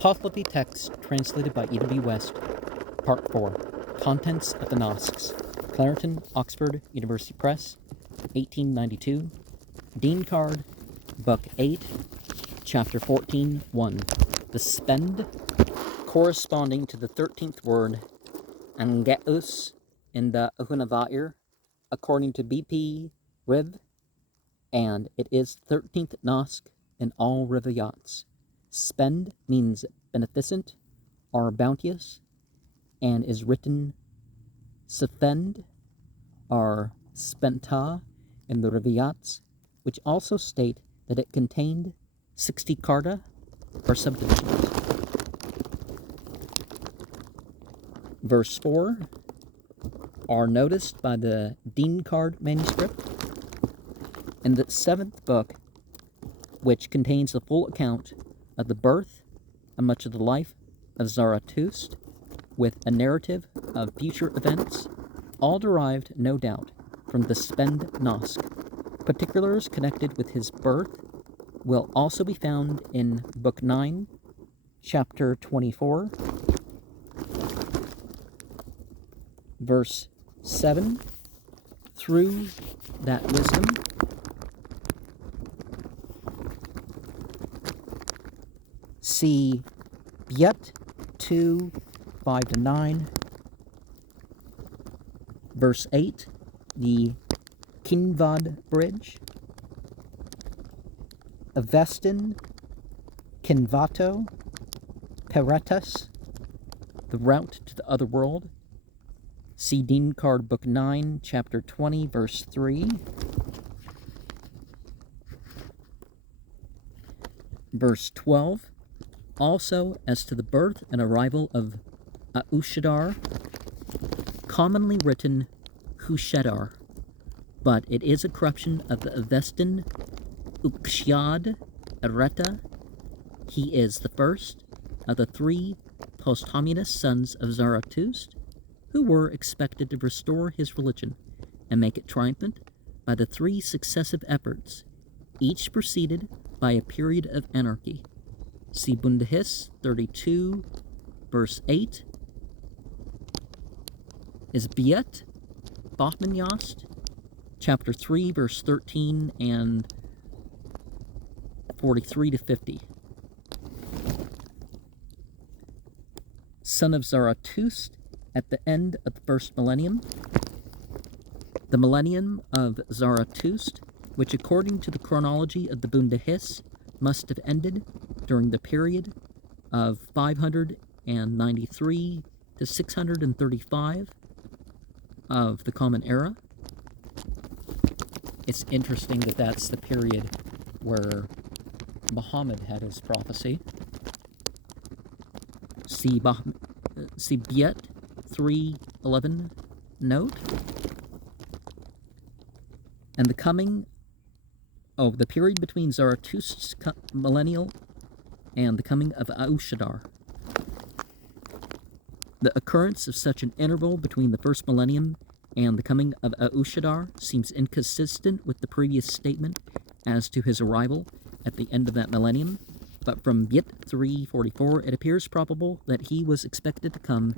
Pahlavi text translated by E.W. West, Part 4. Contents of the Nasks. Clarendon, Oxford University Press, 1892. Dinkard, Book 8, Chapter 14:1. The spend, corresponding to the 13th word, angeus, in the Ahunavair, according to B.P. Riv, and it is 13th Nask in all Rivayats. Spend means beneficent or bounteous, and is written spend or spenta in the Rivayats, which also state that it contained 60 karta or subdivisions. Verse 4 are noticed by the Dinkard manuscript. In the 7th book, which contains the full account of the birth and much of the life of Zarathustra, with a narrative of future events, all derived, no doubt, from the Spend Nask. Particulars connected with his birth will also be found in Book 9, Chapter 24, verse 7. Through that wisdom, see Yet 2, 5-9, verse 8, the Kinvad Bridge, Avestin, Kinvato, Peretas, the route to the other world. See Dinkard Book 9, Chapter 20, verse 3. Verse 12. Also, as to the birth and arrival of Aushadar, commonly written Hushadar, but it is a corruption of the Avestin Ukshyad Areta. He is the first of the 3 posthumous sons of Zarathustra, who were expected to restore his religion and make it triumphant by the 3 successive efforts, each preceded by a period of anarchy. See Bundahis 32, verse 8. Is Biet, Bothmanyast, chapter 3, verse 13 and 43 to 50. Son of Zarathustra at the end of the first millennium. The millennium of Zarathustra, which according to the chronology of the Bundahis must have ended during the period of 593 to 635 of the Common Era. It's interesting that that's the period where Muhammad had his prophecy. See Biet 3:11 note. And the coming of the period between Zarathustra's millennial and the coming of Aushadar. The occurrence of such an interval between the first millennium and the coming of Aushadar seems inconsistent with the previous statement as to his arrival at the end of that millennium, but from Yit 3:44 it appears probable that he was expected to come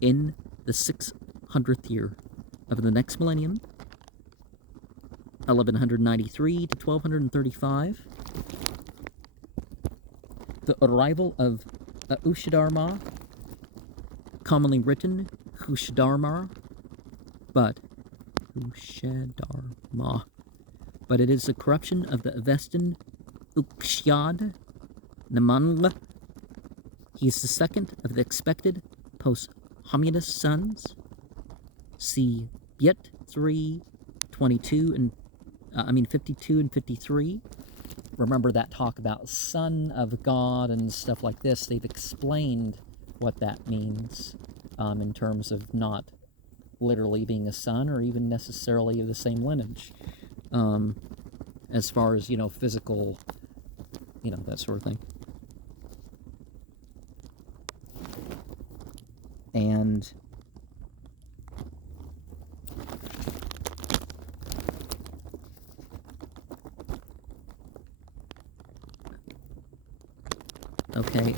in the 600th year of the next millennium, 1193 to 1235. The arrival of Ushadarma, commonly written Hushadarma, but it is a corruption of the Avestin Ukshyad Namangla. He is the second of the expected posthumous sons. See Biet 3:22 and 52 and 53. Remember that talk about son of God and stuff like this. They've explained what that means in terms of not literally being a son or even necessarily of the same lineage. As far as, physical, that sort of thing. And okay,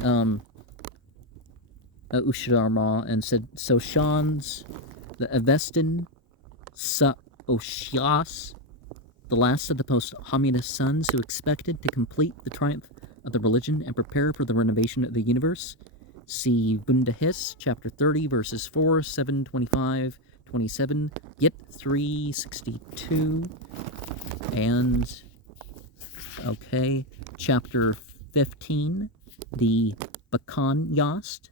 Usharma and said, so Shans, the Avestan, Sa Oshias, the last of the post-Hominus sons who expected to complete the triumph of the religion and prepare for the renovation of the universe. See Bundahis, chapter 30, verses 4, 7, 25, 27, Git 362, and, okay, chapter 15, the Bakan Yast,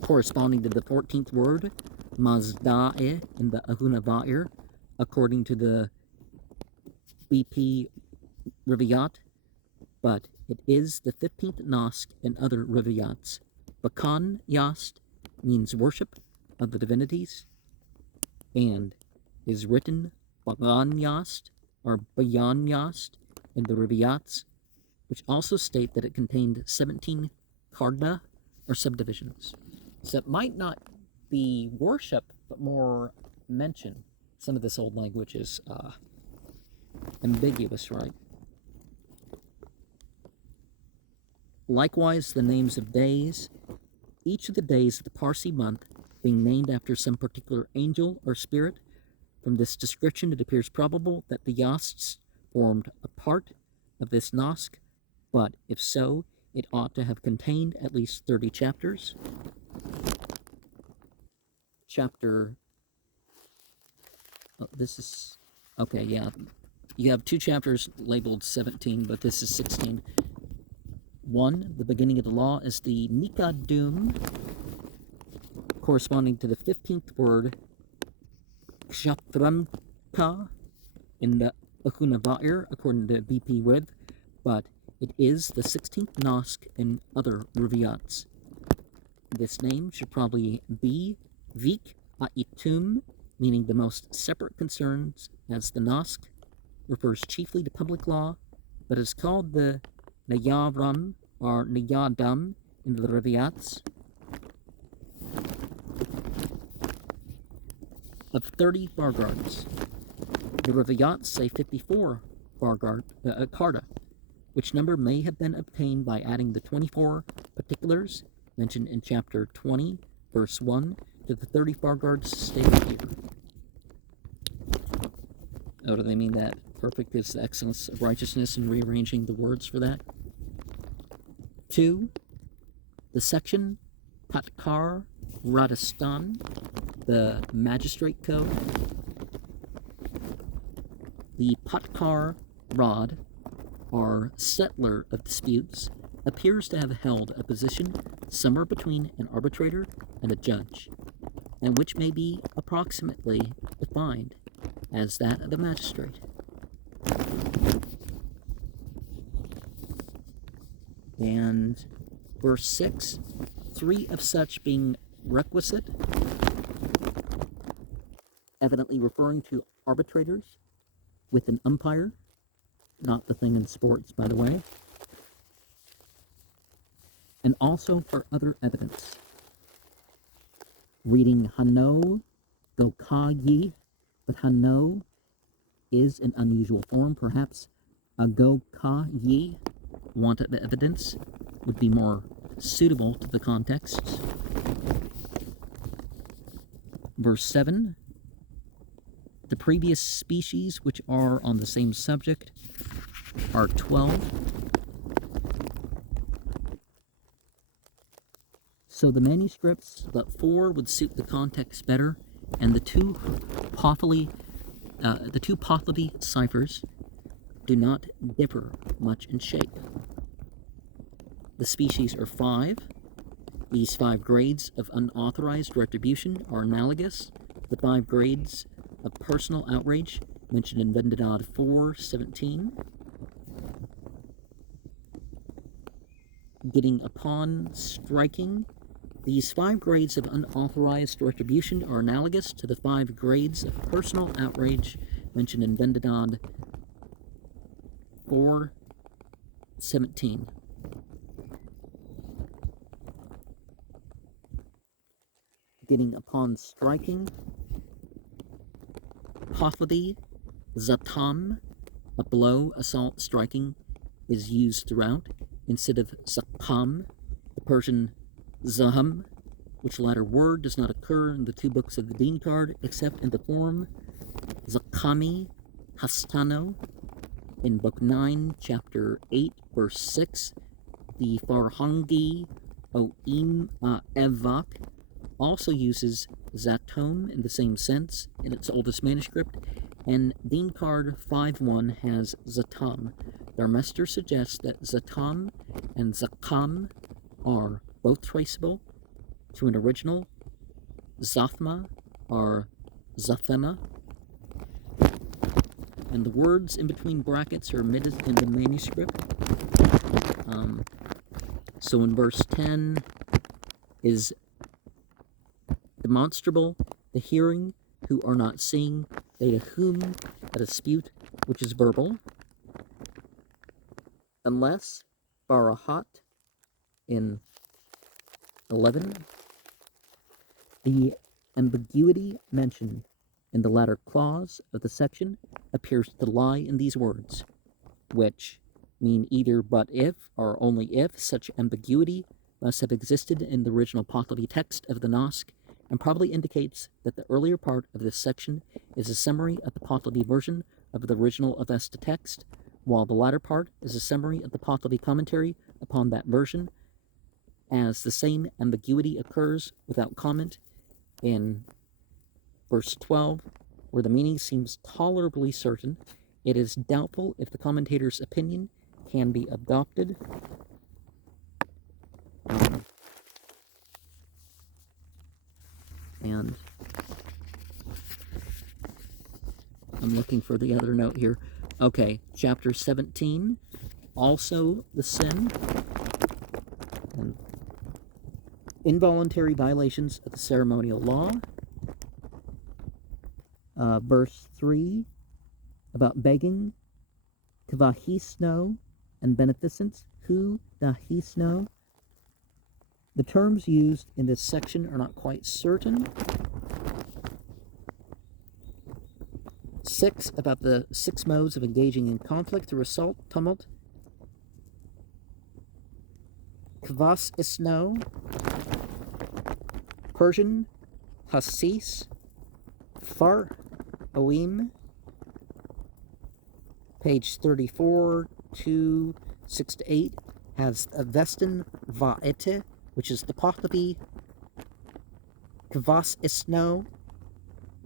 corresponding to the 14th word, Mazda'e, in the Ahunava'ir, according to the BP Riviyat, but it is the 15th Nask in other Riviyats. Bakan Yast means worship of the divinities, and is written Bagan Yast or Bayan Yast in the Riviyats, which also state that it contained 17 karda or subdivisions. So it might not be worship, but more mention. Some of this old language is ambiguous, right? Likewise, the names of days, each of the days of the Parsi month being named after some particular angel or spirit. From this description, it appears probable that the Yasts formed a part of this Nask, but if so, it ought to have contained at least 30 chapters. This is, okay, yeah. You have 2 chapters labeled 17, but this is 16. 1, the beginning of the law, is the Nikadum, corresponding to the 15th word, Kshatramka, in the Ahunava'ir, according to BP With, but it is the 16th Nask in other Riviyats. This name should probably be Vik Aitum, meaning the most separate concerns, as the Nask refers chiefly to public law, but is called the Nayavram or Nayadam in the Riviyats. Of 30 Vargards, the Riviyats say 54 Karda, which number may have been obtained by adding the 24 particulars mentioned in chapter 20, verse 1, to the 30 Vargards stated here. Oh, do they mean that perfect is the excellence of righteousness and rearranging the words for that? 2. The section Patkar Radistan, the Magistrate Code. The Patkar Rad, or settler of disputes, appears to have held a position somewhere between an arbitrator and a judge, and which may be approximately defined as that of a magistrate. And verse 6, 3 of such being requisite, evidently referring to arbitrators with an umpire, not the thing in sports, by the way, and also for other evidence. Reading Hano Gokayi, but Hano is an unusual form. Perhaps a Gokayi, want of evidence, would be more suitable to the context. Verse 7, the previous species which are on the same subject are 12. So the manuscripts, but 4 would suit the context better, and the two Pahlavi ciphers do not differ much in shape. The species are 5. These 5 grades of unauthorized retribution are analogous to the 5 grades of personal outrage mentioned in Dinkard 8.14-17. Getting upon striking, these 5 grades of unauthorized retribution are analogous to the 5 grades of personal outrage mentioned in Dinkard 8.17. Getting upon striking, Pahlavi, Zatam, a blow, assault, striking, is used throughout, instead of Zakam, the Persian zaham, which latter word does not occur in the two books of the Dinkard except in the form zakami hastano in Book 9, Chapter 8, verse 6. The Farhangi Oim Evak also uses zatom in the same sense in its oldest manuscript, and Dinkard 5.1 has zatam. Their master suggests that zatam and zakam are both traceable to an original. Zathma or zathema, and the words in between brackets are omitted in the manuscript. So in verse 10 is demonstrable, the hearing, who are not seeing, they to whom a dispute, which is verbal, unless barahat in 11, the ambiguity mentioned in the latter clause of the section appears to lie in these words, which mean either but if or only if such ambiguity must have existed in the original Pahlavi text of the Nasks, and probably indicates that the earlier part of this section is a summary of the Pahlavi version of the original Avesta text, while the latter part is a summary of the Pahlavi commentary upon that version, as the same ambiguity occurs without comment in verse 12, where the meaning seems tolerably certain. It is doubtful if the commentator's opinion can be adopted. And I'm looking for the other note here. Okay, chapter 17, also the sin and involuntary violations of the ceremonial law. Verse 3, about begging, kvahisno, and beneficence, hu dahisno. The terms used in this section are not quite certain. 6, about the 6 modes of engaging in conflict through assault, tumult. Kvas isno, Persian, hasis, far oim, page 34, 2, 6 to 8, has Avestan va'ete, which is the Pahlavi. Kvas isno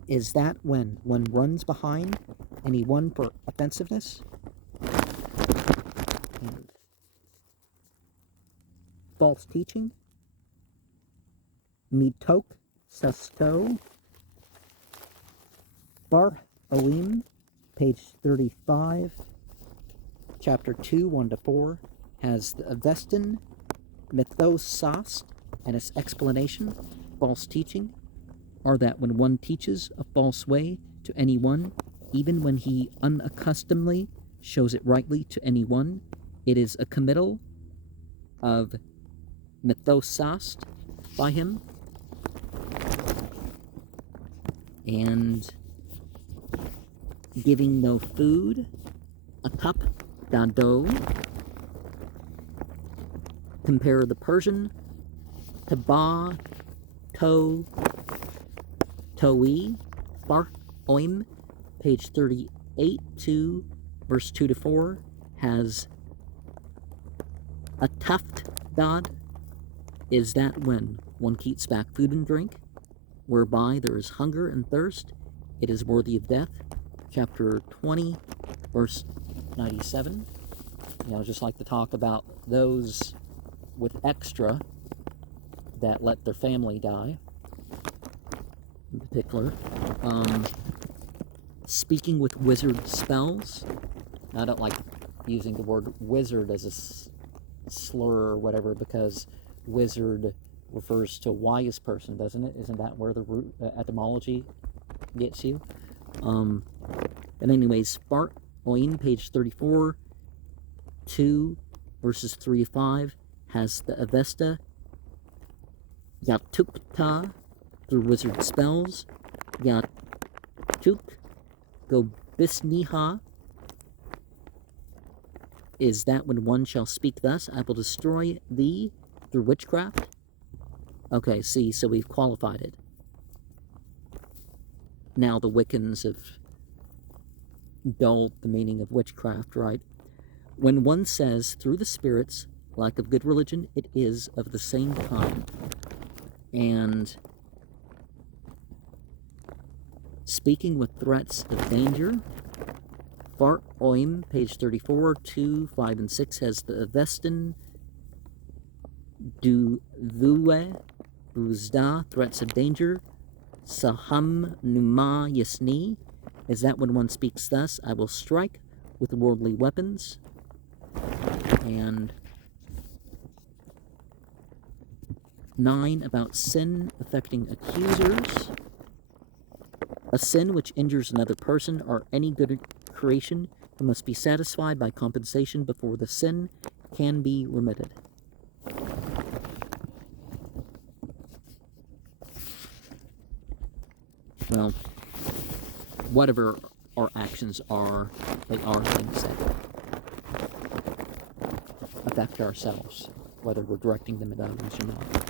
is that when one runs behind anyone for offensiveness. And false teaching. Mitok sasto. Bar oim, page 35, chapter 2, 1 to 4, has the Avestan mythosast, and its explanation, false teaching, are that when one teaches a false way to anyone, even when he unaccustomedly shows it rightly to anyone, it is a committal of mythosast by him. And giving no food, a cup, dado. Compare the Persian, taba, to, toi, bar, oim, page 38, 2, verse 2 to 4, has a tuft dad, is that when one keeps back food and drink, whereby there is hunger and thirst, it is worthy of death. Chapter 20, verse 97. I just like to talk about those with extra that let their family die, in particular. Speaking with wizard spells. I don't like using the word wizard as a slur or whatever, because wizard refers to a wise person, doesn't it? Isn't that where the root etymology gets you? And anyways, Fart Oin, page 34, 2, verses 3 to 5, has the Avesta Yatukta through wizard spells. Yatuk go bisniha is that when one shall speak thus, I will destroy thee Through witchcraft? Okay, see, so we've qualified it. Now the Wiccans have dulled the meaning of witchcraft, right? When one says, through the spirits, lack of good religion, it is of the same kind. And speaking with threats of danger, Fart Oim, page 34, 2, 5, and 6 has the Vestin du Vue, Buzda, threats of danger, Saham Numa Yasni, is that when one speaks thus, I will strike with worldly weapons. And 9, about sin affecting accusers. A sin which injures another person or any good creation must be satisfied by compensation before the sin can be remitted. Well, whatever our actions are, they are things that affect ourselves, whether we're directing them at others or not.